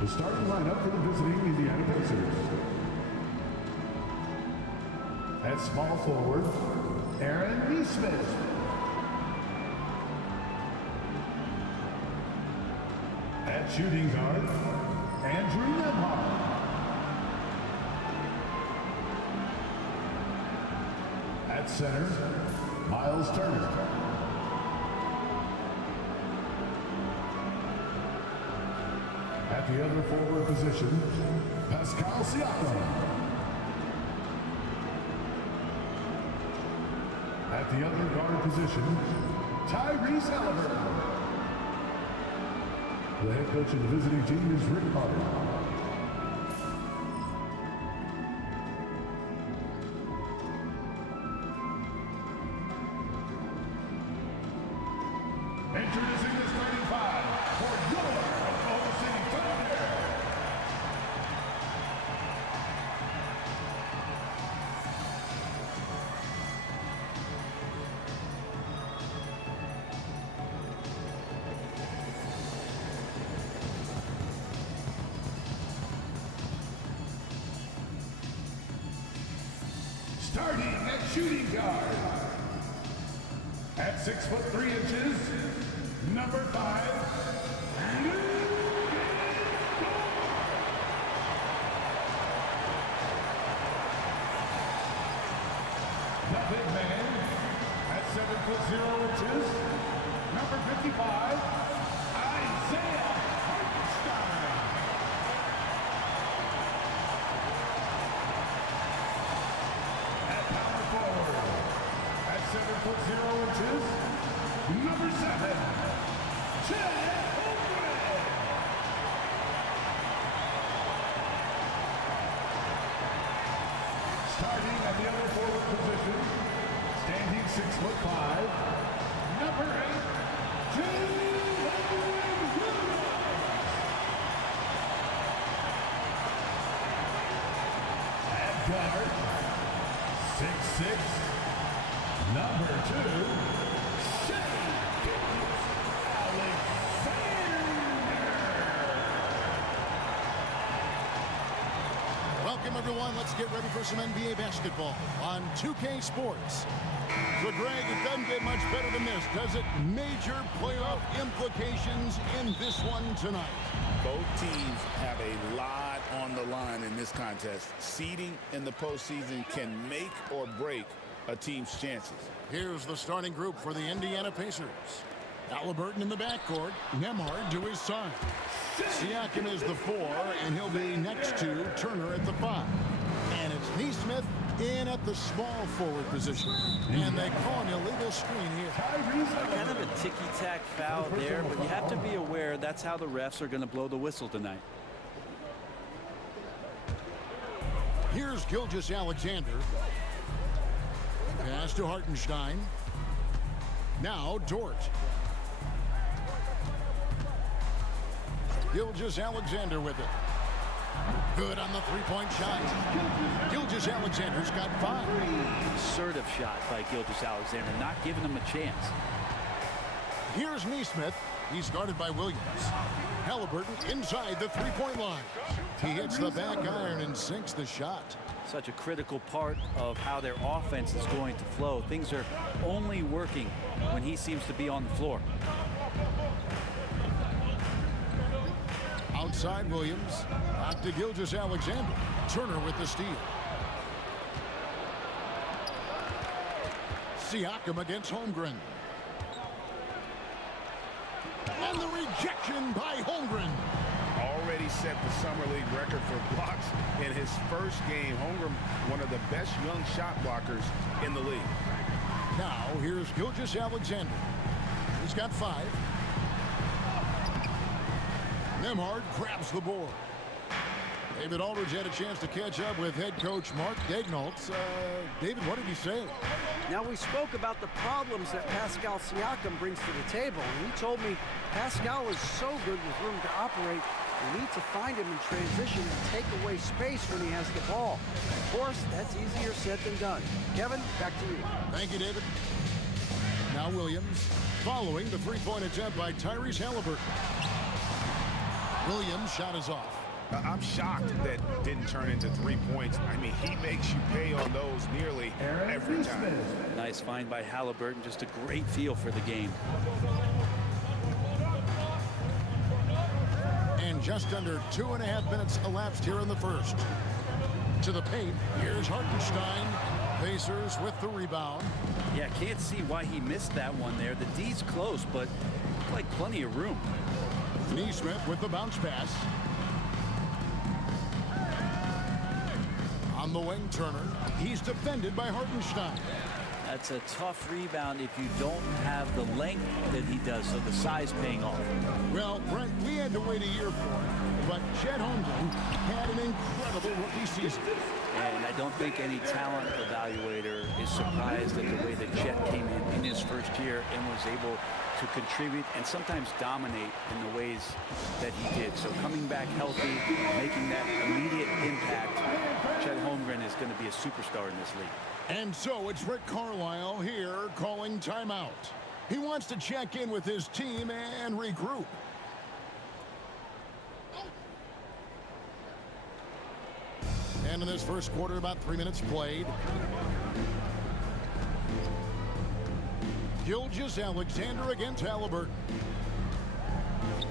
The starting lineup for the visiting Indiana Pacers. At small forward, Aaron Neesmith. At shooting guard, Andrew Nemhard. At center, Miles Turner. At the other forward position, Pascal Siakam. At the other guard position, Tyrese Halliburton. The head coach of the visiting team is Rick Carter. Introducing the starting five for your Oklahoma City Thunder. Starting at shooting guard. At 6'3", number 5, the big man at 7'0", number 55, Isaiah Hartenstein. At power forward, at 7'0", number 7, Chet Holmgren. Starting at the other forward position, standing 6'5", number 8, at guard, 6'6", number 2, Welcome, everyone. Let's get ready for some NBA basketball on 2K Sports. So, Greg, it doesn't get much better than this, does it? Major playoff implications in this one tonight. Both teams have a lot on the line in this contest. Seeding in the postseason can make or break a team's chances. Here's the starting group for the Indiana Pacers. Halliburton in the backcourt, Nemhard to his side. Siakam is the 4, and he'll be next to Turner at the 5. And it's Neesmith in at the small forward position. And they call an illegal screen here. Kind of a ticky-tack foul there, but you have to be aware that's how the refs are going to blow the whistle tonight. Here's Gilgeous-Alexander. Pass to Hartenstein. Now Dort. Gilgeous-Alexander with it. Good on the three-point shot. Gilgeous-Alexander's got 5. Assertive shot by Gilgeous-Alexander, not giving him a chance. Here's Neesmith. He's guarded by Williams. Halliburton inside the three-point line. He hits the back iron and sinks the shot. Such a critical part of how their offense is going to flow. Things are only working when he seems to be on the floor. Outside Williams. Back to Gilgeous-Alexander. Turner with the steal. Siakam against Holmgren. And the rejection by Holmgren. Already set the Summer League record for blocks in his first game. Holmgren, one of the best young shot blockers in the league. Now, here's Gilgeous-Alexander. He's got 5. Nemhard grabs the board. David Aldridge had a chance to catch up with head coach Mark Daignault. David, what did he say? Now, we spoke about the problems that Pascal Siakam brings to the table, and he told me Pascal is so good with room to operate, we need to find him in transition and take away space when he has the ball. Of course, that's easier said than done. Kevin, back to you. Thank you, David. Now Williams, following the three-point attempt by Tyrese Halliburton. Williams' shot is off. I'm shocked that didn't turn into 3 points. I mean, he makes you pay on those nearly every time. Nice find by Halliburton. Just a great feel for the game. And just under 2.5 minutes elapsed here in the first. To the paint, here's Hartenstein. Pacers with the rebound. Yeah, can't see why he missed that one there. The D's close, but like plenty of room. Neesmith with the bounce pass. On the wing, Turner. He's defended by Hartenstein. That's a tough rebound if you don't have the length that he does, so the size paying off. Well, Brent, we had to wait a year for it, but Chet Holmgren had an incredible rookie season. And I don't think any talent evaluator is surprised at the way that Chet came in his first year and was able to contribute and sometimes dominate in the ways that he did. So coming back healthy, making that immediate impact, Chet Holmgren is going to be a superstar in this league. And so it's Rick Carlisle here calling timeout. He wants to check in with his team and regroup. And in this first quarter, about 3 minutes played. Gilgeous-Alexander against Halliburton.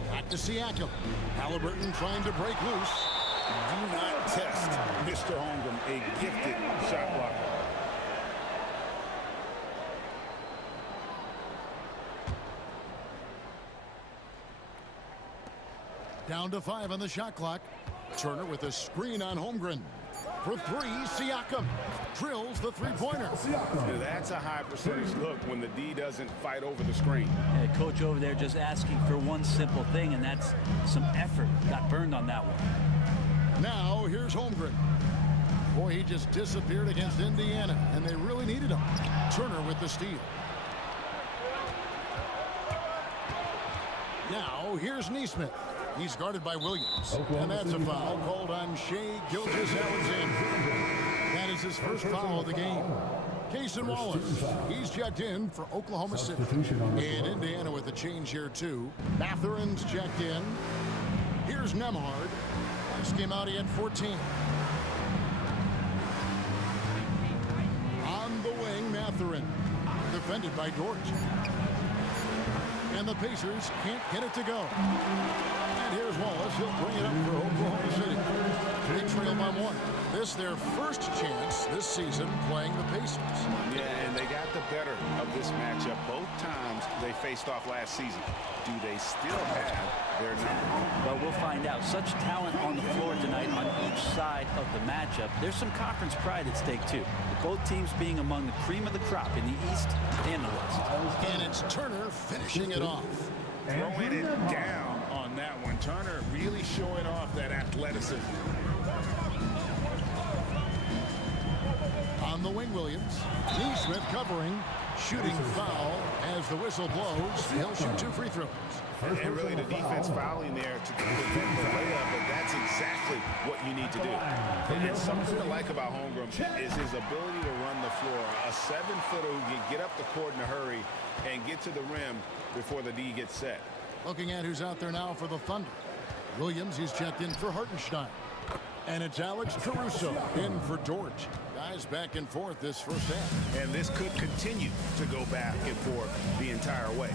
Back to Siakam. Halliburton trying to break loose. Do not test Mr. Holmgren, a gifted shot blocker. Down to 5 on the shot clock. Turner with a screen on Holmgren. For 3, Siakam drills the three-pointer. That's a high percentage look when the D doesn't fight over the screen. Yeah, coach over there just asking for one simple thing, and that's some effort. Got burned on that one. Now here's Holmgren. Boy, he just disappeared against Indiana, and they really needed him. Turner with the steal. Now here's Neesmith. He's guarded by Williams. And that's a foul called on Shai Gilgeous-Alexander. That is his first foul of the game. Kaysen Wallace, he's checked in for Oklahoma City. And Indiana with a change here, too. Mathurin's checked in. Here's Nembhard. This came out, he had 14. On the wing, Mathurin. Defended by Dort. And the Pacers can't get it to go. And here's Wallace. He'll bring it up for Oklahoma City. They trail by 1. This their first chance this season playing the Pacers. Yeah, and they got the better of this matchup both times they faced off last season. Do they still have their number? But we'll find out. Such talent on the floor tonight on each side of the matchup. There's some conference pride at stake, too. With both teams being among the cream of the crop in the East and the West. And it's Turner finishing it off. Throwing it down on that one. Turner really showing off that athleticism. On the wing, Williams. Neesmith covering. Shooting foul as the whistle blows. He'll shoot 2 free throws. And really the defense fouling there to prevent the layup, but that's exactly what you need to do. And something to like about Holmgren is his ability to run the floor. A 7-footer who can get up the court in a hurry and get to the rim before the D gets set. Looking at who's out there now for the Thunder. Williams, he's checked in for Hartenstein. And it's Alex Caruso in for Dort. Guys back and forth this first half. And this could continue to go back and forth the entire way.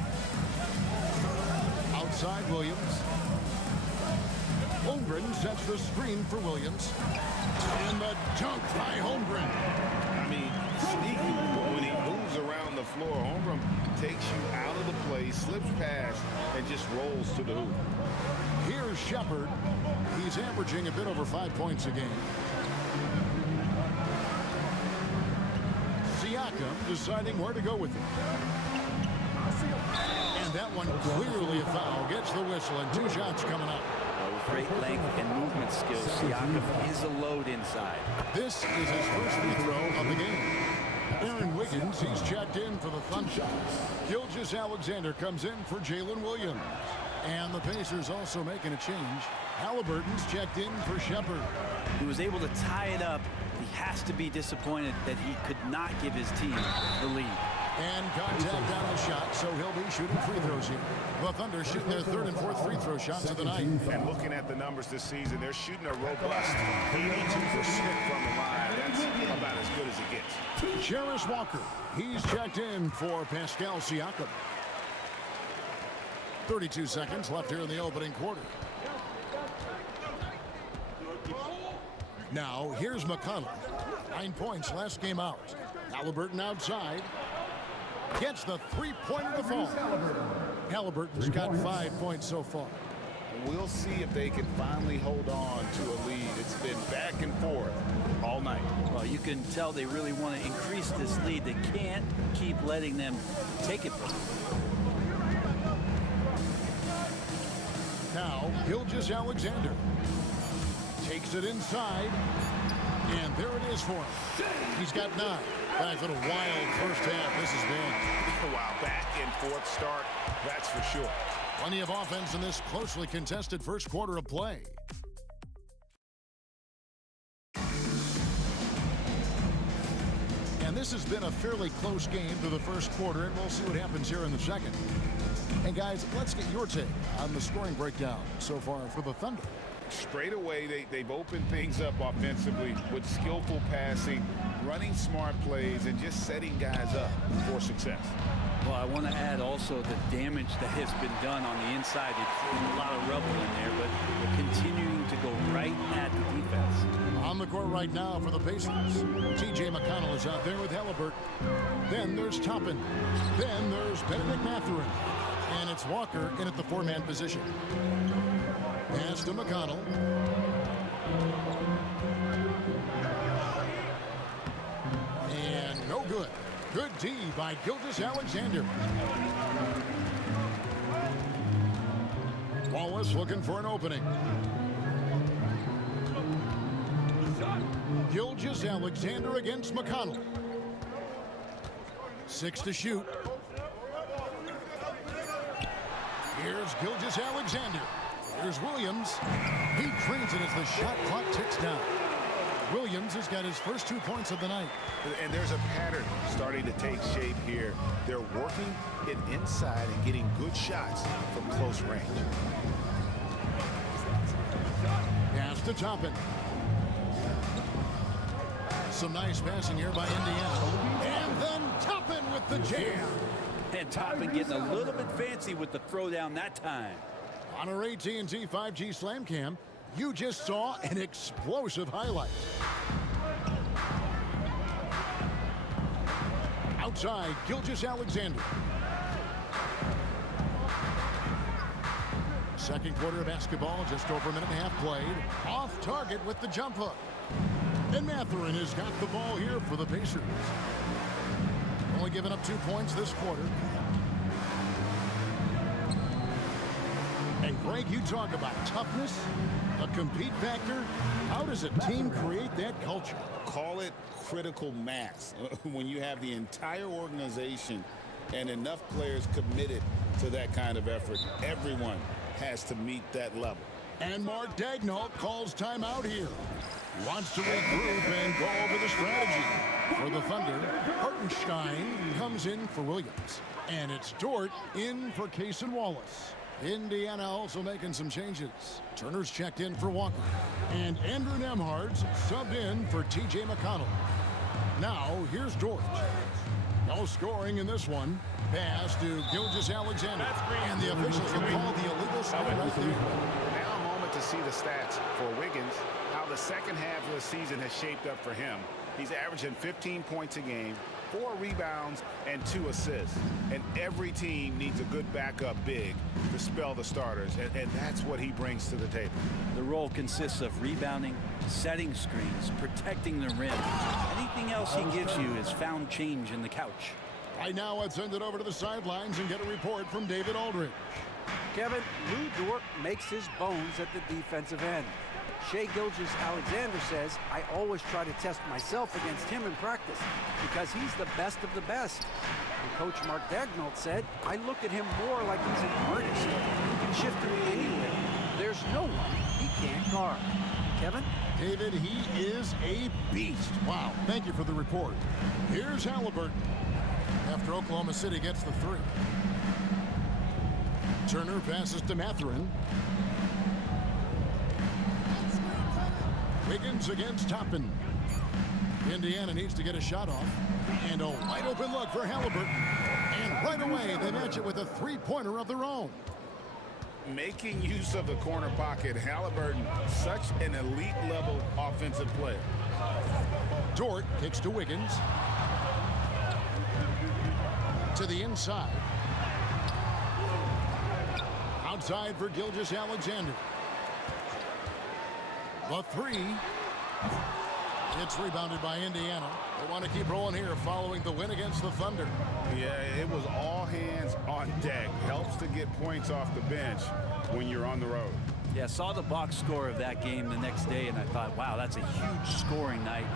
Outside Williams. Holmgren sets the screen for Williams. And the dunk by Holmgren. I mean, sneaky when he moves around the floor. Holmgren takes you out of the play, slips past, and just rolls to the hoop. Here's Shepard. He's averaging a bit over 5 points a game. Siakam deciding where to go with it. And that one clearly a foul. Gets the whistle and 2 shots coming up. With great length and movement skills, Siakam is a load inside. This is his first free throw of the game. Aaron Wiggins, he's checked in for the Thunder. Gilgeous-Alexander comes in for Jalen Williams. And the Pacers also making a change. Halliburton's checked in for Shepard. He was able to tie it up. He has to be disappointed that he could not give his team the lead. And contact on the shot, so he'll be shooting free throws here. The Thunder shooting their third and fourth free throw shots of the night. And looking at the numbers this season, they're shooting a robust 82% from the line. That's about as good as it gets. Jarris Walker, he's checked in for Pascal Siakam. 32 seconds left here in the opening quarter. Now, here's McConnell. 9 points last game out. Halliburton outside. Gets the three-pointer to fall. Halliburton's got 5 points so far. We'll see if they can finally hold on to a lead. It's been back and forth all night. Well, you can tell they really want to increase this lead. They can't keep letting them take it from them. Now, Gilgeous-Alexander takes it inside, and there it is for him. He's got 9. Guys, what a wild first half this has been. Wow, back and forth start, that's for sure. Plenty of offense in this closely contested first quarter of play. And this has been a fairly close game through the first quarter, and we'll see what happens here in the second. And guys, let's get your take on the scoring breakdown so far for the Thunder. Straight away, they've opened things up offensively with skillful passing, running smart plays, and just setting guys up for success. Well, I want to add also the damage that has been done on the inside. It's been a lot of rubble in there, but they're continuing to go right at the defense. On the court right now for the Pacers, T.J. McConnell is out there with Halliburton. Then there's Toppin. Then there's Benedict Mathurin. And it's Walker in at the 4-man position. Pass to McConnell. And no good. Good D by Gilgeous-Alexander. Wallace looking for an opening. Gilgeous-Alexander against McConnell. 6 to shoot. Here's Gilgeous-Alexander. Here's Williams. He drains it as the shot clock ticks down. Williams has got his first 2 points of the night. And there's a pattern starting to take shape here. They're working it inside and getting good shots from close range. Pass to Toppin. Some nice passing here by Indiana. And then Toppin with the jam. And Toppin getting a little bit fancy with the throwdown that time. On our AT&T 5G Slam Cam, you just saw an explosive highlight. Outside, Gilgeous-Alexander. Second quarter of basketball, just over a minute and a half played. Off target with the jump hook. And Mathurin has got the ball here for the Pacers. Only giving up 2 points this quarter. And Greg, you talk about toughness, a compete factor. How does a team create that culture? Call it critical mass. When you have the entire organization and enough players committed to that kind of effort, everyone has to meet that level. And Mark Daigneault calls timeout here. He wants to regroup and go over the strategy. For the Thunder, Hartenstein comes in for Williams. And it's Dort in for Case and Wallace. Indiana also making some changes. Turner's checked in for Walker. And Andrew Nembhard's subbed in for T.J. McConnell. Now, here's Dort. No scoring in this one. Pass to Gilgeous-Alexander. And the officials will call the illegal score right there. Now a moment to see the stats for Wiggins, how the second half of the season has shaped up for him. He's averaging 15 points a game, 4 rebounds, and 2 assists. And every team needs a good backup big to spell the starters, and that's what he brings to the table. The role consists of rebounding, setting screens, protecting the rim. Anything else he gives you is found change in the couch. Right now, let's send it over to the sidelines and get a report from David Aldridge. Kevin, Lou Dort makes his bones at the defensive end. Shai Gilgeous-Alexander says, I always try to test myself against him in practice because he's the best of the best. And Coach Mark Daigneault said, I look at him more like he's an artist. He can shift him anywhere. There's no one he can't guard. Kevin? David, he is a beast. Wow, thank you for the report. Here's Halliburton. after Oklahoma City gets the 3. Turner passes to Mathurin. Wiggins against Toppin. Indiana needs to get a shot off. And a wide open look for Halliburton. And right away, they match it with a three-pointer of their own. Making use of the corner pocket, Halliburton, such an elite-level offensive player. Dort kicks to Wiggins. To the inside. Outside for Gilgeous-Alexander. The 3. It's rebounded by Indiana. They want to keep rolling here following the win against the Thunder. Yeah, it was all hands on deck. Helps to get points off the bench when you're on the road. Yeah, saw the box score of that game the next day, and I thought, wow, that's a huge scoring night.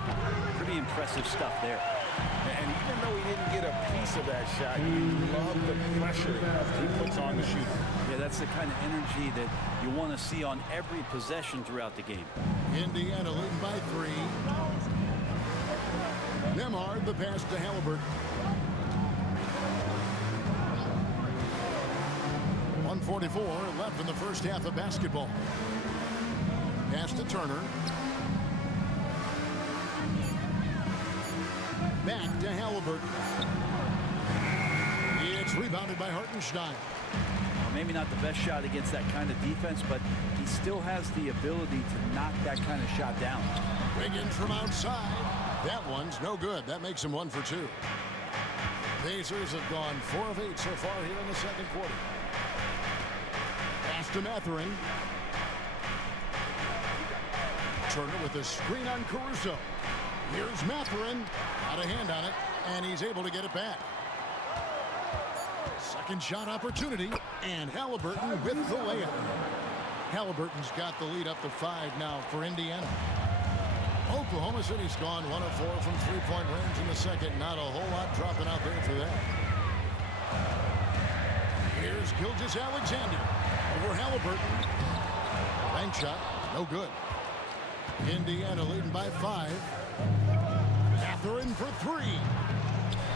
Pretty impressive stuff there. And even though he didn't get a piece of that shot, you love the pressure he puts on the shooter. Yeah, that's the kind of energy that you want to see on every possession throughout the game. Indiana leading by 3. Nembhard the pass to Halliburton. 1:44 left in the first half of basketball. Pass to Turner. Back to Halliburton. It's rebounded by Hartenstein. Well, maybe not the best shot against that kind of defense, but he still has the ability to knock that kind of shot down. Wiggins from outside. That one's no good. That makes him 1 for 2. Pacers have gone 4 of 8 so far here in the second quarter. Pass to Mathurin. Turner with a screen on Caruso. Here's Mathurin. Got a hand on it, and he's able to get it back. Second shot opportunity, and Halliburton with the layup. Halliburton's got the lead up to 5 now for Indiana. Oklahoma City's gone 1 of 4 from three-point range in the second. Not a whole lot dropping out there for them. Here's Gilgeous-Alexander over Halliburton. Bank shot, no good. Indiana leading by 5. Mathurin for 3.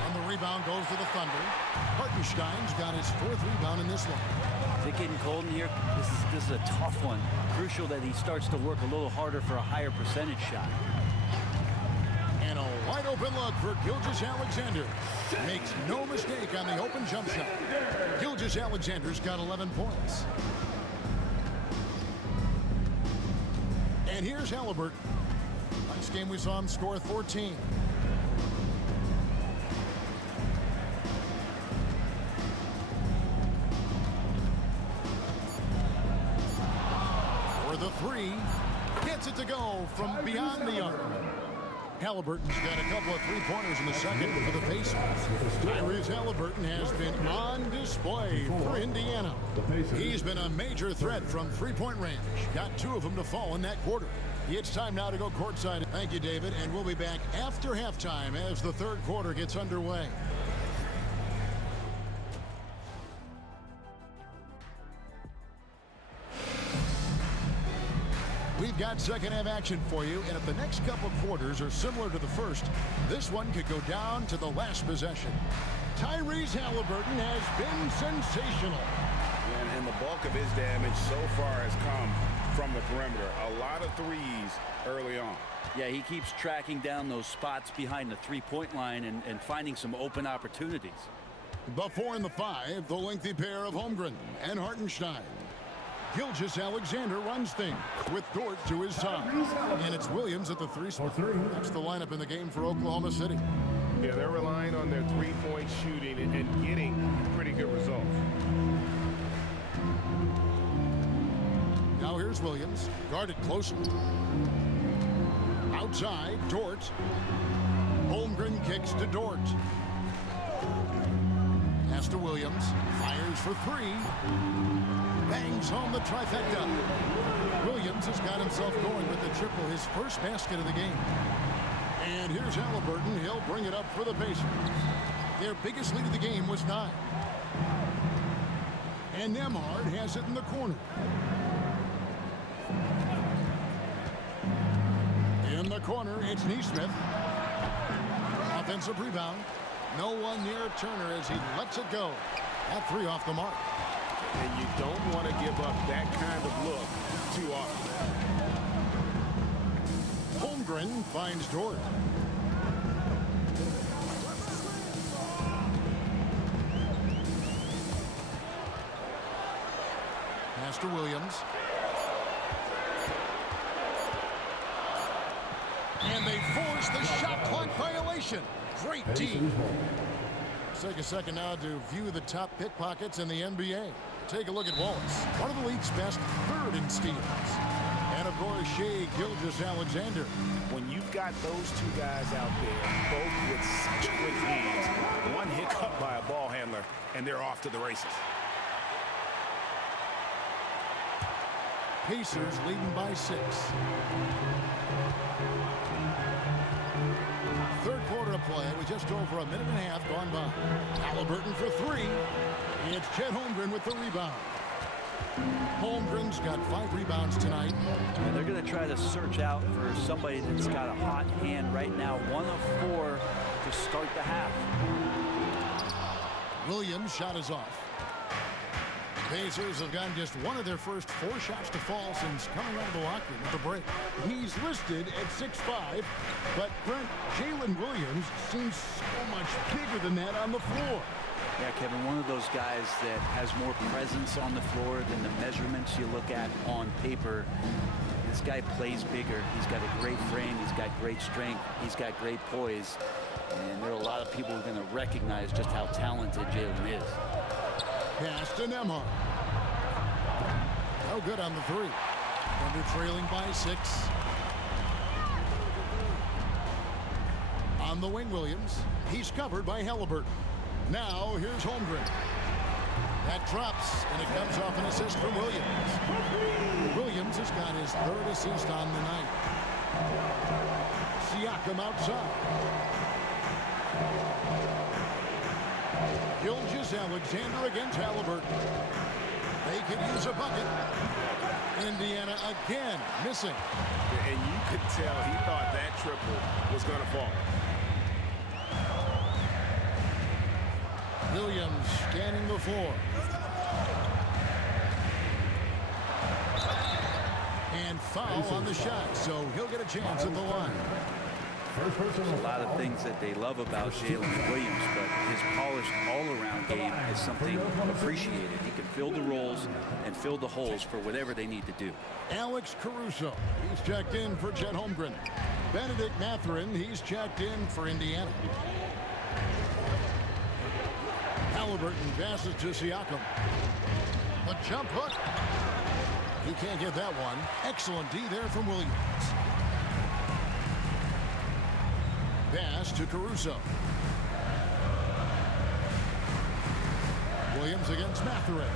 On the rebound goes to the Thunder. Hartenstein's got his 4th rebound in this one. Is it getting cold in here? This is a tough one. Crucial that he starts to work a little harder for a higher percentage shot. And a wide open look for Gilgeous-Alexander. Makes no mistake on the open jump shot. Gilgeous-Alexander's got 11 points. And here's Halliburton. Last game we saw him score 14. For the 3. Gets it to go from beyond the arc. Halliburton's got a couple of three-pointers in the second for the Pacers. Tyrese Halliburton has been on display for Indiana. He's been a major threat from three-point range. Got 2 of them to fall in that quarter. It's time now to go courtside. Thank you, David, and we'll be back after halftime as the third quarter gets underway. We've got second half action for you, and if the next couple quarters are similar to the first, this one could go down to the last possession. Tyrese Halliburton has been sensational. And the bulk of his damage so far has come from the perimeter. A lot of threes early on. Yeah, he keeps tracking down those spots behind the three-point line and finding some open opportunities. The 4 and the 5, the lengthy pair of Holmgren and Hartenstein. Gilgeous-Alexander runs things with Dort to his side. And it's Williams at the 3 spot. That's the lineup in the game for Oklahoma City. Yeah, they're relying on their three-point shooting and getting pretty good results. Now here's Williams, guarded closely. Outside, Dort. Holmgren kicks to Dort. Pass to Williams, fires for 3. Bangs home the trifecta. Williams has got himself going with the triple, his first basket of the game. And here's Halliburton. He'll bring it up for the Pacers. Their biggest lead of the game was 9. And Nembhard has it in the corner. In the corner, it's Nesmith. Offensive rebound. No one near Turner as he lets it go. That 3 off the mark. And you don't want to give up that kind of look too often. Holmgren finds Dort. Pass to Williams. And they force the shot clock violation. Great D. Let's take a second now to view the top pickpockets in the NBA. Take a look at Wallace, one of the league's best, 3rd in steals. And of course, gilgeous-alexander. When you've got those 2 guys out there, both with such quick hands, one hiccup by a ball handler, and they're off to the races. Pacers leading by 6. Third quarter of play with just over a minute and a half gone by. Halliburton for 3. It's Chet Holmgren with the rebound. Holmgren's got 5 rebounds tonight. And they're going to try to search out for somebody that's got a hot hand right now. 1 of 4 to start the half. Williams' shot is off. Pacers have gotten just one of their first 4 shots to fall since coming out of the locker room at the break. He's listed at 6'5", but Brent, Jalen Williams seems so much bigger than that on the floor. Yeah, Kevin, one of those guys that has more presence on the floor than the measurements you look at on paper. This guy plays bigger. He's got a great frame. He's got great strength. He's got great poise. And there are a lot of people who are going to recognize just how talented Jalen is. Pass to Nembhard. No good on the 3. Thunder trailing by 6. On the wing, Williams. He's covered by Halliburton. Now, here's Holmgren. That drops, and it comes off an assist from Williams. Williams has got his 3rd assist on the night. Siakam outside. Gilgeous-Alexander against Halliburton. They could use a bucket. Indiana again missing. And you could tell he thought that triple was going to fall. Williams scanning the floor. And foul on the shot, so he'll get a chance at the line. There's a lot of things that they love about Jalen Williams, but his polished all-around game is something appreciated. He can fill the roles and fill the holes for whatever they need to do. Alex Caruso, he's checked in for Chet Holmgren. Benedict Mathurin, he's checked in for Indiana. Halliburton passes to Siakam. A jump hook. He can't get that one. Excellent D there from Williams. Pass to Caruso. Williams against Mathurin.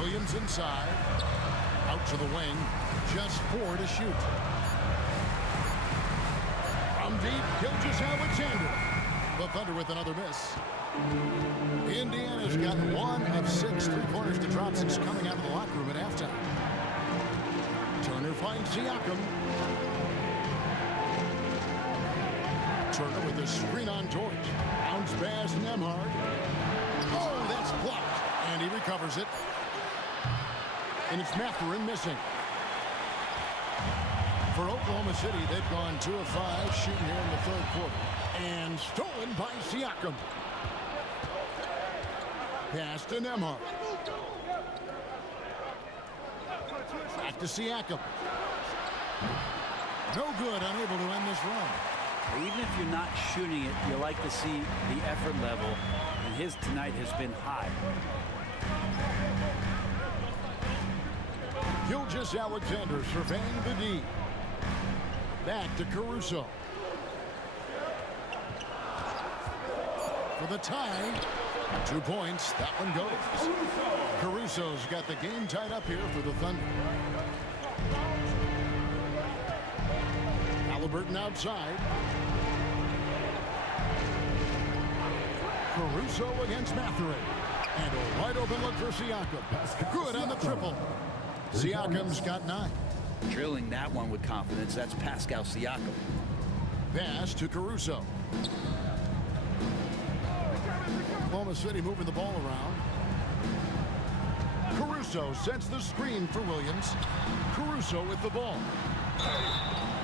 Williams inside. Out to the wing. Just 4 to shoot. From deep, Gilgeous-Alexander. The Thunder with another miss. Indiana's got 1 of 6 3-pointers to drop since coming out of the locker room at halftime. Turner finds Siakam. Turner with a screen on George. Bounce pass Nembhard. Oh, that's blocked. And he recovers it. And it's Mathurin missing. For Oklahoma City, they've gone 2 of 5 shooting here in the 3rd quarter. And stolen by Siakam. Pass to Nembhard. Back to Siakam. No good, unable to end this run. Even if you're not shooting it, you like to see the effort level, and his tonight has been high. Gilgeous-Alexander surveying the D. Back to Caruso. For the tie. 2 points. That one goes. Caruso's got the game tied up here for the Thunder. Halliburton outside. Caruso against Mathurin. And a wide open look for Siakam. Good on the triple. Siakam's got 9. Drilling that one with confidence. That's Pascal Siakam. Pass to Caruso. Oklahoma City moving the ball around. Caruso sets the screen for Williams. Caruso with the ball.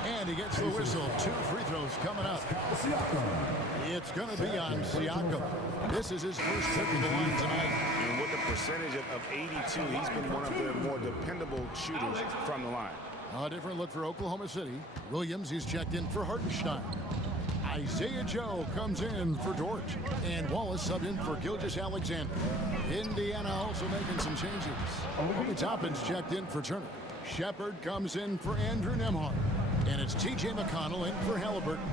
And he gets the whistle. 2 free throws coming up. It's going to be on Siakam. This is his first trip to the line tonight. And with a percentage of 82, he's been one of their more dependable shooters from the line. A different look for Oklahoma City. Williams, he's checked in for Hartenstein. Isaiah Joe comes in for Dort. And Wallace subbed in for Gilgeous-Alexander. Indiana also making some changes. Obi Toppin's checked in for Turner. Shepard comes in for Andrew Nembhard. And it's T.J. McConnell in for Halliburton.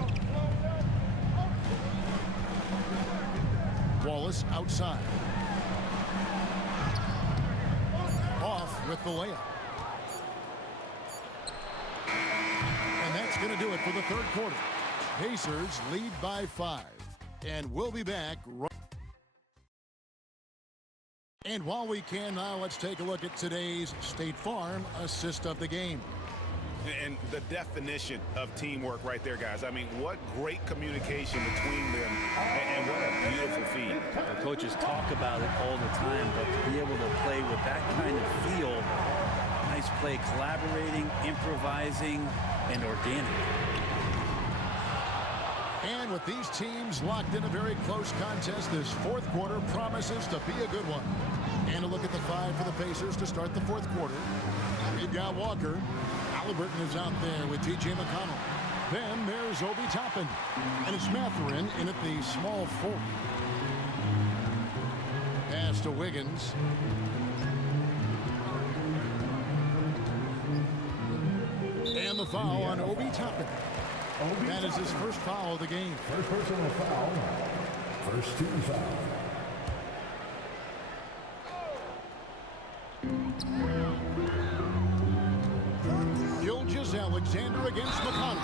Wallace outside. Off with the layup. And that's going to do it for the third quarter. Pacers lead by 5. And we'll be back right. And while we can now, let's take a look at today's State Farm assist of the game. And the definition of teamwork right there, guys. I mean, what great communication between them, and what a beautiful feed. The coaches talk about it all the time, but to be able to play with that kind of feel, nice play, collaborating, improvising, and organic. And with these teams locked in a very close contest, this fourth quarter promises to be a good one. And a look at the 5 for the Pacers to start the fourth quarter. We've got Walker. Halliburton is out there with T.J. McConnell. Then there's Obi Toppin. And it's Mathurin in at the small 4. Pass to Wiggins. And the foul on Obi Toppin. That is his first foul of the game. First personal foul. First team foul. Gilgeous-Alexander against McConnell.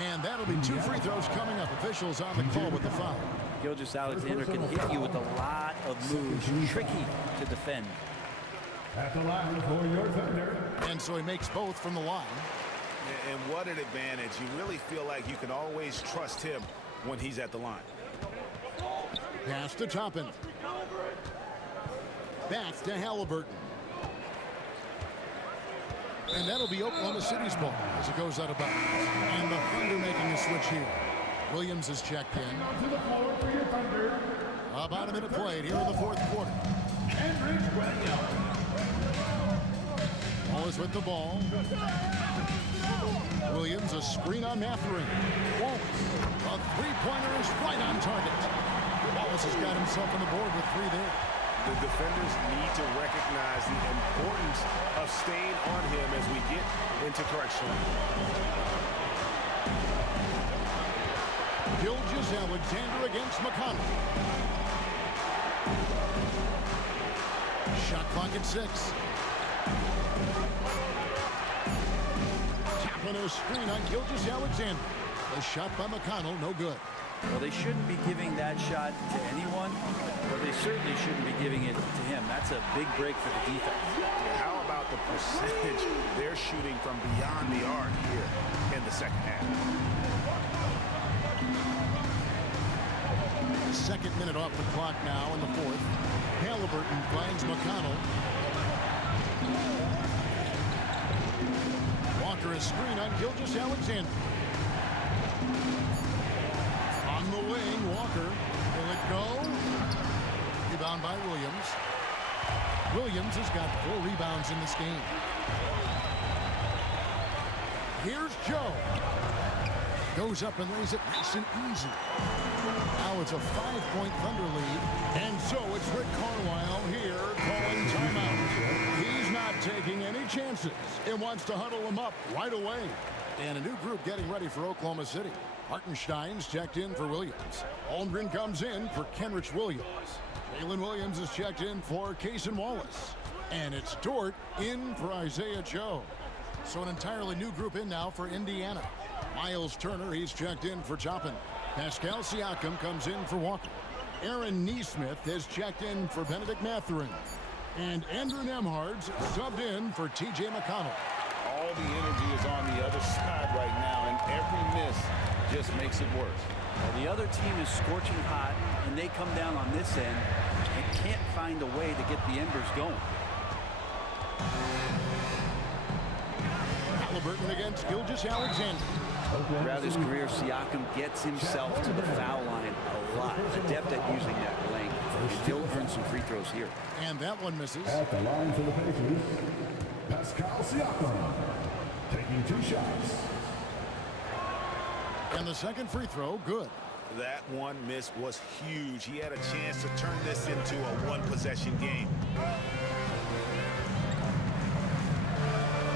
And that'll be 2 free throws coming up. Officials on the call with the foul. Gilgeous-Alexander can hit you with a lot of moves. Tricky to defend. At the line for your defender. And so he makes both from the line. And what an advantage. You really feel like you can always trust him when he's at the line. Pass to Toppin. Back to Halliburton. And that'll be Oklahoma City's ball as it goes out of bounds. And the Thunder making a switch here. Williams is checked in. To the floor for your Thunder. About a minute played here in the fourth quarter. Wallace with the ball. Williams, a screen on Mathurin. Wallace, a three-pointer is right on target. Wallace has got himself on the board with 3 there. The defenders need to recognize the importance of staying on him as we get into correction. Gilgeous-Alexander against McConnell. Shot clock at 6. Tapping a screen on Gilgeous-Alexander. A shot by McConnell, no good. Well, they shouldn't be giving that shot to anyone, but they certainly shouldn't be giving it to him. That's a big break for the defense. How about the percentage they're shooting from beyond the arc here in the second half? Second minute off the clock now in the fourth. Halliburton finds McConnell. Walker a screen on Gilgeous-Alexander. On the wing, Walker. Will it go? Rebound by Williams. Williams has got 4 rebounds in this game. Here's Joe. Goes up and lays it nice and easy. Now it's a 5-point Thunder lead. And so it's Rick Carlisle here calling timeout. He's not taking any chances and wants to huddle them up right away. And a new group getting ready for Oklahoma City. Hartenstein's checked in for Williams. Holmgren comes in for Kenrich Williams. Jalen Williams is checked in for Cason Wallace. And it's Dort in for Isaiah Joe. So an entirely new group in now for Indiana. Miles Turner, he's checked in for Toppin. Pascal Siakam comes in for Walker. Aaron Nesmith has checked in for Benedict Mathurin. And Andrew Nembhard's subbed in for T.J. McConnell. All the energy is on the other side right now, and every miss just makes it worse. Well, the other team is scorching hot, and they come down on this end and can't find a way to get the embers going. Halliburton against Gilgeous-Alexander. Throughout his career, Siakam gets himself to the foul line a lot, adept at using that length. And he'll earn some free throws here. And that one misses. At the line for the Pacers, Pascal Siakam taking 2 shots. And the second free throw, good. That one miss was huge. He had a chance to turn this into a one-possession game.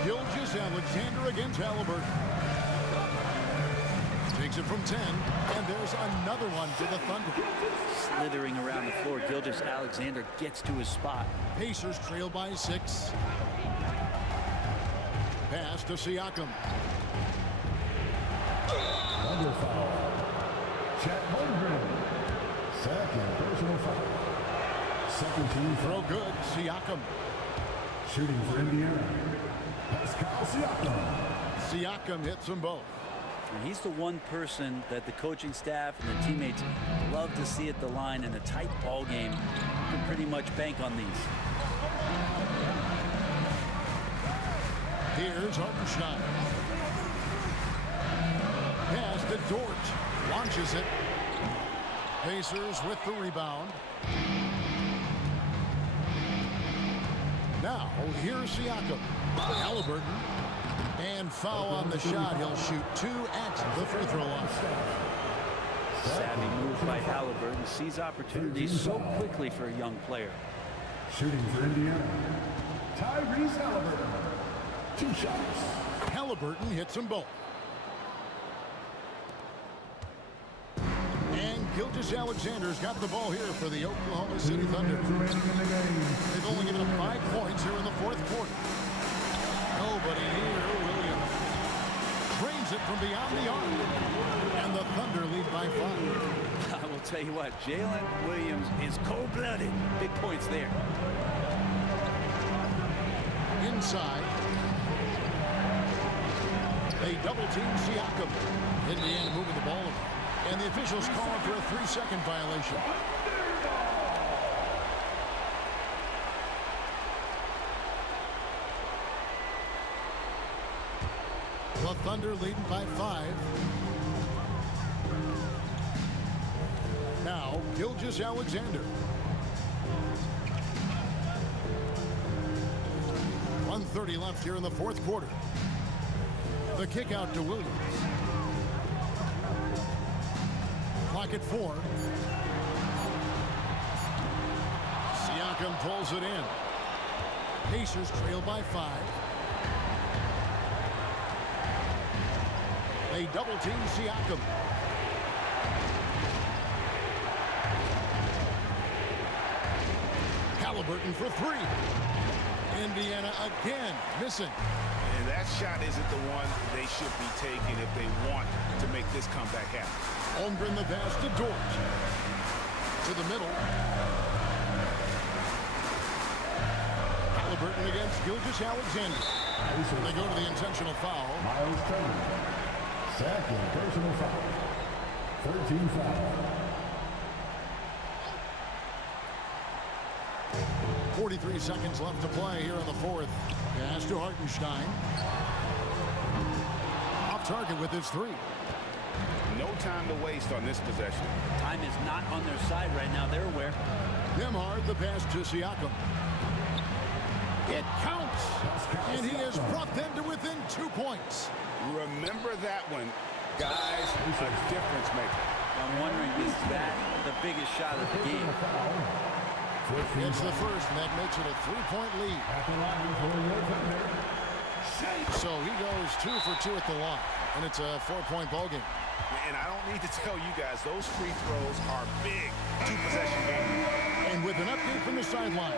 Gilgeous-Alexander against Halliburton. Takes it from 10, and there's another one to the Thunder. Slithering around the floor, Gilgeous-Alexander gets to his spot. Pacers trail by 6. Pass to Siakam. Under foul. Chet Holmgren. Second personal foul. Second team Throw foul. good. Siakam. Shooting for Indiana, Pascal Siakam. Siakam hits them both. And he's the one person that the coaching staff and the teammates love to see at the line in a tight ball game. You can pretty much bank on these. Here's Hartenstein. Pass to Dort. Launches it. Pacers with the rebound. Now, here's Siakam. Halliburton. And foul on the shot. He'll shoot 2 at the free throw line. Savvy move by Halliburton. Sees opportunities so quickly for a young player. Shooting for Indiana, Tyrese Halliburton. 2 shots. Halliburton hits them both. And Gilgeous-Alexander's got the ball here for the Oklahoma City Thunder. They've only given up 5 points here in the 4th quarter. Nobody here. Williams drains it from beyond the arc. And the Thunder lead by 5. I will tell you what, Jalen Williams is cold-blooded. Big points there. Inside. They double-team Siakam. Indiana moving the ball around. And the officials calling for a 3-second violation. The Thunder leading by 5. Now, Gilgeous-Alexander. 1:30 left here in the 4th quarter. The kick out to Williams. Clock at 4. Siakam pulls it in. Pacers trail by 5. They double team Siakam. Halliburton for 3. Indiana again missing. And that shot isn't the one they should be taking if they want to make this comeback happen. Holmgren the pass to Dort. To the middle. Halliburton against Gilgeous-Alexander. They go to the intentional foul. Milestones. Second personal foul. 13 foul. 43 seconds left to play here in the 4th. Pass to Hartenstein. Off target with his 3. No time to waste on this possession. Time is not on their side right now. They're aware. Nembhard the pass to Siakam. It counts. And he has brought them to within 2 points. Remember that one, guys. A difference maker. I'm wondering, is that the biggest shot of the game? It's the first, and that makes it a 3-point lead. At the line for your Thunder, So he goes 2 for 2 at the line, and it's a 4-point ball game. And I don't need to tell you guys, those free throws are big. 2-possession game. And with an update from the sideline,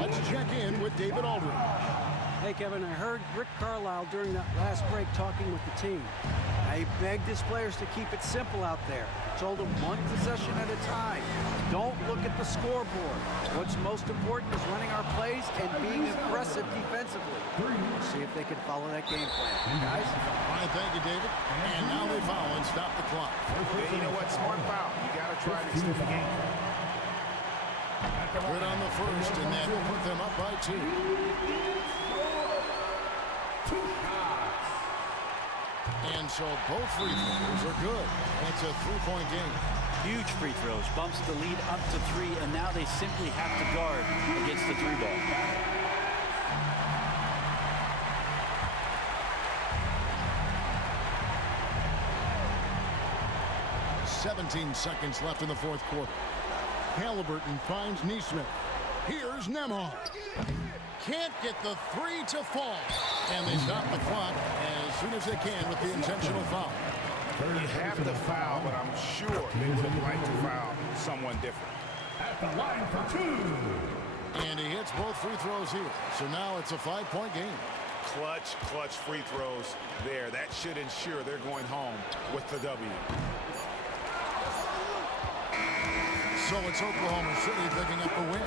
let's check in with David Aldridge. Hey, Kevin, I heard Rick Carlisle during that last break talking with the team. I I begged his players to keep it simple out there. I told them one possession at a time. Don't look at the scoreboard. What's most important is running our plays and being aggressive defensively. We'll see if they can follow that game plan. Guys? All right, thank you, David. And now they foul and stop the clock. Yeah, you know what? Smart foul. You got to try to extend the game. Good on the first, and that will put them up by 2. And so both free throws are good. It's a 3-point game. Huge free throws, bumps the lead up to 3, and now they simply have to guard against the 3 ball. "17 seconds left in the fourth quarter. Halliburton finds Neesmith. Here's Nembhard. Can't get the 3 to fall. And they stop the clock as soon as they can with the intentional foul. You have to foul, but I'm sure they would have liked to foul someone different. At the line for 2. And he hits both free throws here. So now it's a 5-point game. Clutch free throws there. That should ensure they're going home with the W. So it's Oklahoma City picking up the win.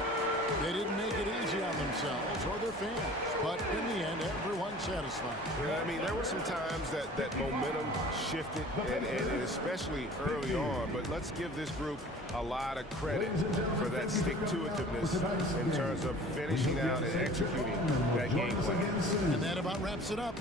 They didn't make it easy on themselves or their fans, but in the end, everyone's satisfied. Yeah, I mean, there were some times that momentum shifted, and especially early on, but let's give this group a lot of credit for that stick-to-itiveness in terms of finishing out and executing that game plan. And that about wraps it up.